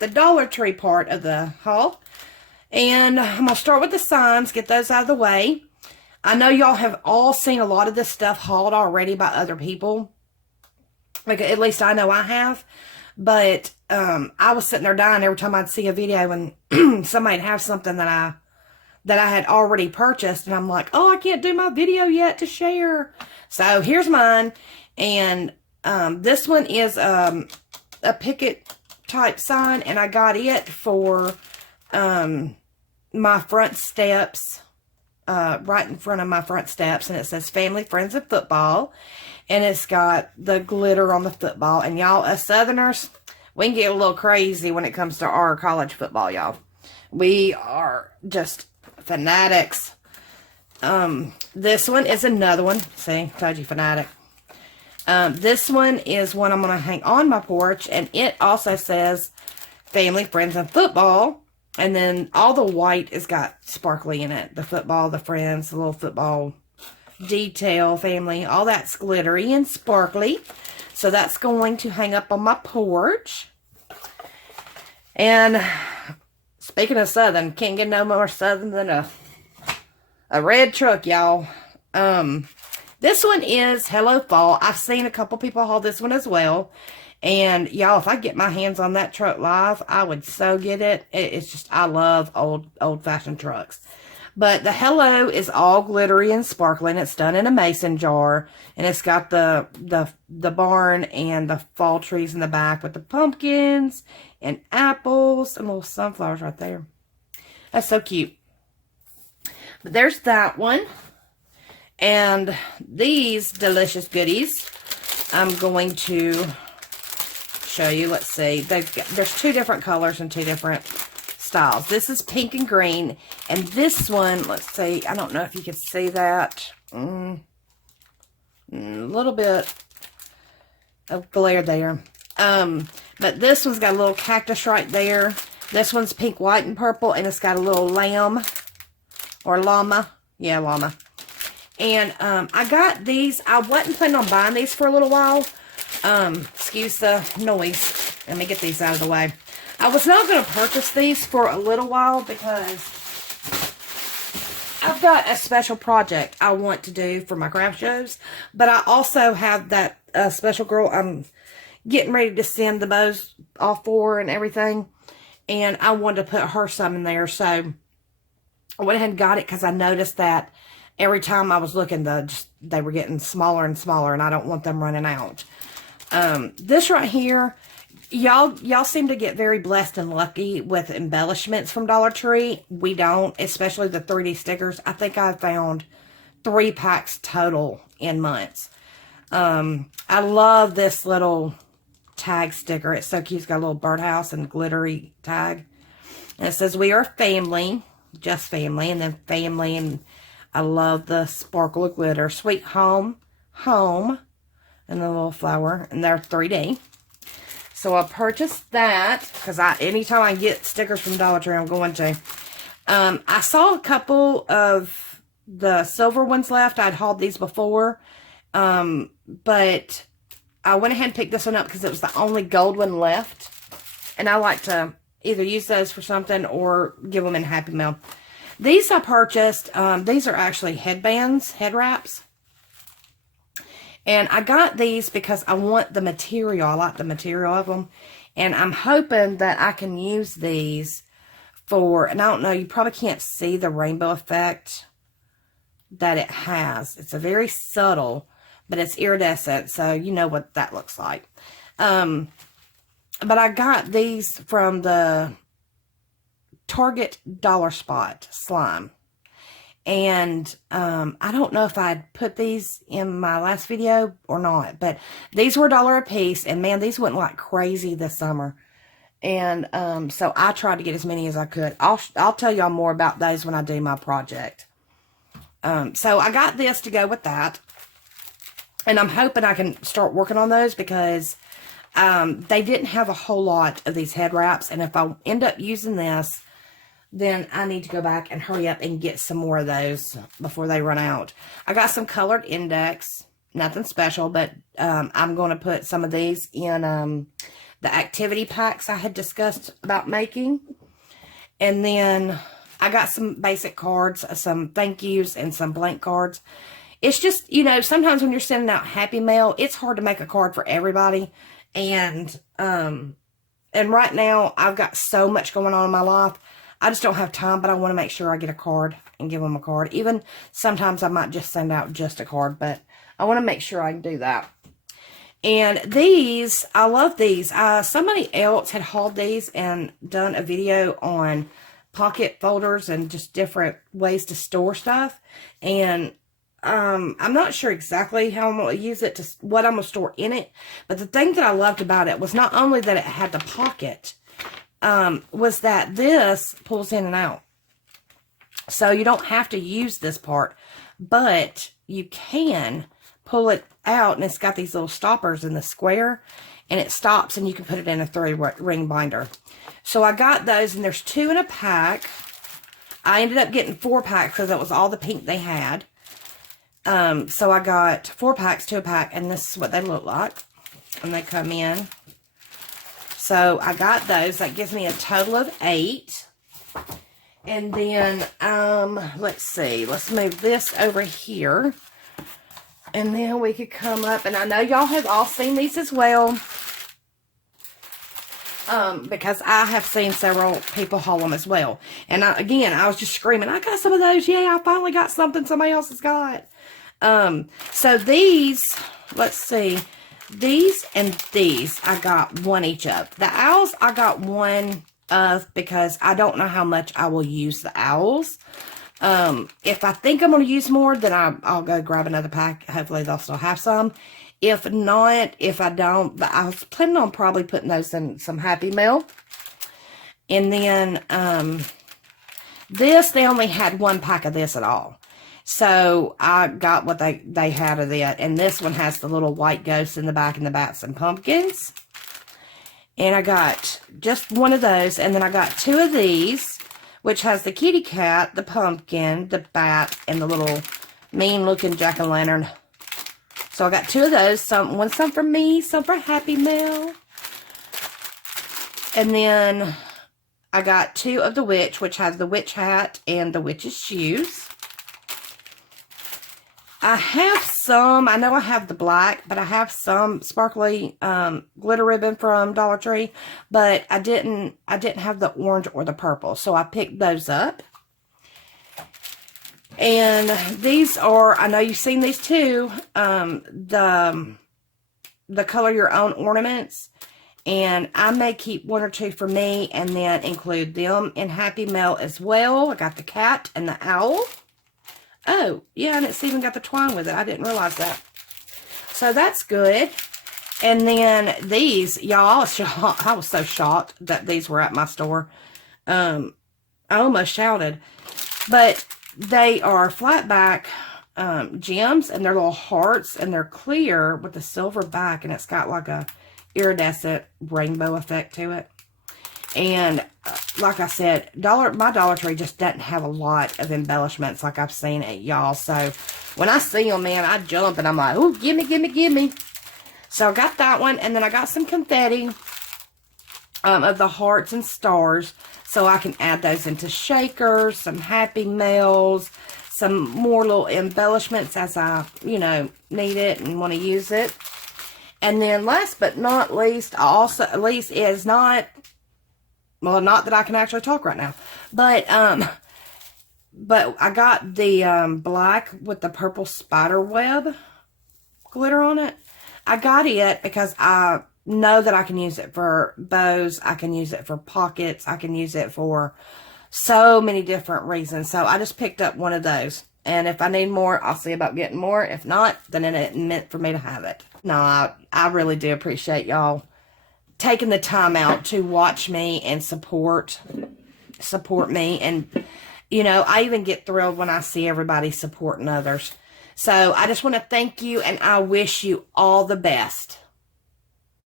the Dollar Tree part of the haul. And I'm going to start with the signs, get those out of the way. I know y'all have all seen a lot of this stuff hauled already by other people. Like, at least I know I have. But I was sitting there dying every time I'd see a video and somebody'd have something that I had already purchased. And I'm like, oh, I can't do my video yet to share. So here's mine. And this one is a picket type sign. And I got it for my front steps. Right in front of my front steps, and it says Family, Friends, and Football, and it's got the glitter on the football. And y'all, us Southerners, we can get a little crazy when it comes to our college football, y'all. We are just fanatics. This one is another one. See, told you, fanatic. This one is one I'm going to hang on my porch, and it also says Family, Friends, and Football. And then all the white has got sparkly in it. The football, the friends, the little football detail, family. All that's glittery and sparkly. So that's going to hang up on my porch. And speaking of Southern, can't get no more Southern than a red truck, y'all. This one is Hello Fall. I've seen a couple people haul this one as well. And y'all, if I get my hands on that truck live, I would so get it. It's just, I love old-fashioned trucks. But the Hello is all glittery and sparkling. It's done in a mason jar. And it's got the barn and the fall trees in the back with the pumpkins and apples and little sunflowers right there. That's so cute. But there's that one. And these delicious goodies, I'm going to show you. Let's see. There's two different colors and two different styles. This is pink and green, and this one, let's see, I don't know if you can see that. A little bit of glare there. But this one's got a little cactus right there. This one's pink, white, and purple, and it's got a little lamb or llama. Yeah, llama. And I got these. I wasn't planning on buying these for a little while. Excuse the noise. Let me get these out of the way. I was not going to purchase these for a little while because I've got a special project I want to do for my craft shows. But I also have that special girl I'm getting ready to send the bows off for and everything. And I wanted to put her some in there. So I went ahead and got it because I noticed that every time I was looking, they were getting smaller and smaller. And I don't want them running out. This right here, y'all seem to get very blessed and lucky with embellishments from Dollar Tree. We don't, especially the 3D stickers. I think I found 3 packs total in months. I love this little tag sticker. It's so cute. It's got a little birdhouse and glittery tag. And it says, we are family, just family, and then family, and I love the sparkle of glitter. Sweet home, and the little flower, and they're 3D. So I purchased that because anytime I get stickers from Dollar Tree, I'm going to. I saw a couple of the silver ones left. I'd hauled these before, but I went ahead and picked this one up because it was the only gold one left, and I like to either use those for something or give them in Happy Mail. These I purchased. These are actually headbands, head wraps. And I got these because I want the material. I like the material of them. And I'm hoping that I can use these for, and I don't know, you probably can't see the rainbow effect that it has. It's a very subtle, but it's iridescent. So you know what that looks like. But I got these from the Target Dollar Spot slime. And I don't know if I'd put these in my last video or not, but these were $1 a piece, and man, these went like crazy this summer. And so I tried to get as many as I could. I'll tell y'all more about those when I do my project. So I got this to go with that, and I'm hoping I can start working on those because they didn't have a whole lot of these head wraps, and if I end up using this, then I need to go back and hurry up and get some more of those before they run out. I got some colored index, nothing special, but I'm going to put some of these in the the activity packs I had discussed about making. And then I got some basic cards, some thank yous, and some blank cards. It's just, you know, sometimes when you're sending out Happy Mail, it's hard to make a card for everybody. And right now, I've got so much going on in my life. I just don't have time, but I want to make sure I get a card and give them a card. Even sometimes I might just send out just a card, but I want to make sure I can do that. And these, I love these. Somebody else had hauled these and done a video on pocket folders and just different ways to store stuff. And I'm not sure exactly how I'm going to use it, to what I'm going to store in it. But the thing that I loved about it was not only that it had the pocket, was that this pulls in and out. So you don't have to use this part, but you can pull it out, and it's got these little stoppers in the square, and it stops, and you can put it in a 3-ring binder. So I got those, and there's 2 in a pack. I ended up getting 4 packs because that was all the pink they had. So I got 4 packs, 2 a pack, and this is what they look like. And they come in. So I got those. That gives me a total of 8. And then, let's see. Let's move this over here. And then we could come up. And I know y'all have all seen these as well. Because I have seen several people haul them as well. And again, I was just screaming, I got some of those. Yay, I finally got something somebody else has got. So these, let's see. These and these, I got 1 each of. The owls, I got 1 of because I don't know how much I will use the owls. If I think I'm going to use more, then I'll go grab another pack. Hopefully they'll still have some. If not, if I don't, but I was planning on probably putting those in some Happy Mail. And then, this, they only had 1 pack of this at all. So I got what they had of that. And this one has the little white ghosts in the back and the bats and pumpkins. And I got just 1 of those. And then I got 2 of these, which has the kitty cat, the pumpkin, the bat, and the little mean-looking jack-o'-lantern. So I got 2 of those. Some for me, some for Happy Mail. And then I got 2 of the witch, which has the witch hat and the witch's shoes. I have some, I know I have the black, but I have some sparkly glitter ribbon from Dollar Tree, but I didn't have the orange or the purple, so I picked those up. And these are, I know you've seen these too, the color your own ornaments, and I may keep 1 or 2 for me and then include them in Happy Mail as well. I got the cat and the owl. Oh, yeah, and it's even got the twine with it. I didn't realize that. So that's good. And then these, y'all, I was so shocked that these were at my store. I almost shouted. But they are flat back gems, and they're little hearts, and they're clear with a silver back, and it's got like a iridescent rainbow effect to it. And like I said, my Dollar Tree just doesn't have a lot of embellishments like I've seen at y'all. So when I see them, man, I jump and I'm like, oh, gimme, gimme, gimme. So I got that one. And then I got some confetti of the hearts and stars. So I can add those into shakers, some Happy Mails, some more little embellishments as I, you know, need it and want to use it. And then last but not least, well, not that I can actually talk right now, but I got the black with the purple spider web glitter on it. I got it because I know that I can use it for bows. I can use it for pockets. I can use it for so many different reasons. So I just picked up 1 of those. And if I need more, I'll see about getting more. If not, then it ain't meant for me to have it. No, I really do appreciate y'all taking the time out to watch me and support me. And, you know, I even get thrilled when I see everybody supporting others. So I just want to thank you, and I wish you all the best.